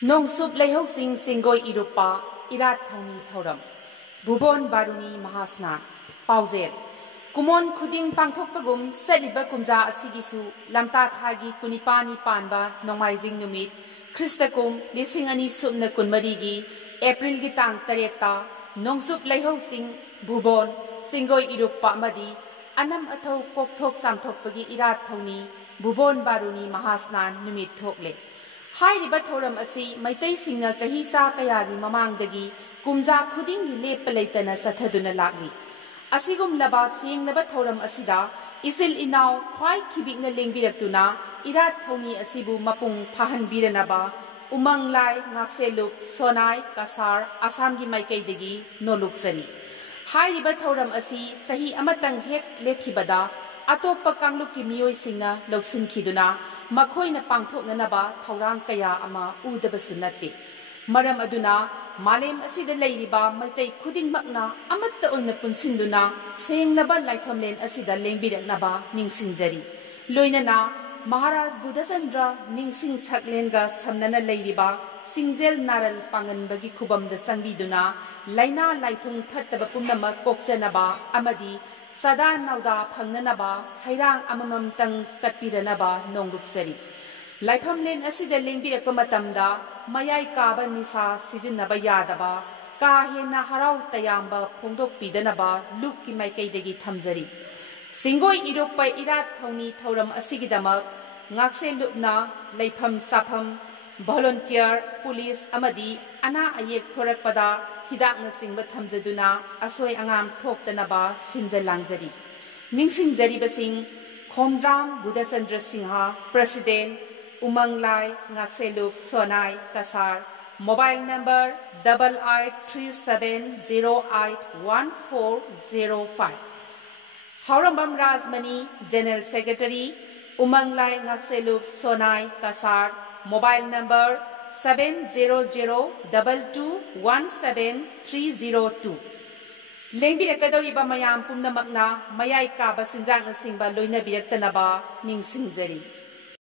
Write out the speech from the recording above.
Nongsup Leihosing Singoi Irupa Irat Thauni Thoram Bhubon Baruni Mahasna Pauzel Kumon Kuding Pangthokpagum Seliba Kumza Asigisu Lamta Thagi Kunipani Panba Nomaizing Numit Christakum Lisingani Sumna Kunmarigi April Gitang Tareta Nongsup Leihosing Bhubon Singoi Irupa Madi Anam Atho Kokthok Samthokpagi Irat Thauni Bhubon Baruni Mahasna Numit Thokle Hairiba thoram asi maitai singna chahi sa kayagi mamangdagi kumja khudingi lepa leitana sathaduna lagni asigum laba singlaba thoram asida isil inaw khwai khibikna lengbiratuna irat thoni asibu mapung phahan biranaba umanglai ngakseluk sonai kasar asamgi maikaidagi noluksari hairiba thoram asi sahi amatang hek lekhibada atoppa kanglukki miyoi singna loksinkhiduna Makoina pangthoknanaba thaurang kaya ama udabasu nate maram aduna malem asida leiriba maitai khudingmakna amatta oina punsinduna senglaba laifamlen asida lengbiraknaba ningsingjari loinana Maharaj Buddhachandra ningsing saklenga samnana leiriba singjel naral panganbagi khubamda sangbiduna laina laithung phattaba pumnama kokjanaba amadi Sada Nauda Panganaba, Hairang Amamam Tang Katpiranaba, Nongruksari. Laifamlen Asida Lingbi Akamatamda, Mayai Kaba Nisa, Sijinaba Yadaba, Kahina Harau Tayamba, Pondok Pidanaba, Luki Maikaidegi Tamzari. Singoi Iropa Irat Thauni Thoram Asigidamak, Ngakse Lupna, Laifam Sapam, Volunteer, Police Amadi, Ana Ayek Thorakpada, Hidak na singba thamjaduna asoi angam thoktanaba sinjalangzari ningsingjari basing khomjam Buddhachandra Singha President Umanglai Ngakseluk Sonai Kasar mobile number 8837081405 Haurambam Rajmani General Secretary Umanglai Ngakseluk Sonai Kasar mobile number 70022173302 Lengbirakadoriba mayam pumnamakna mayai kaba sinjang asingba loina biraktanaba ningsingjari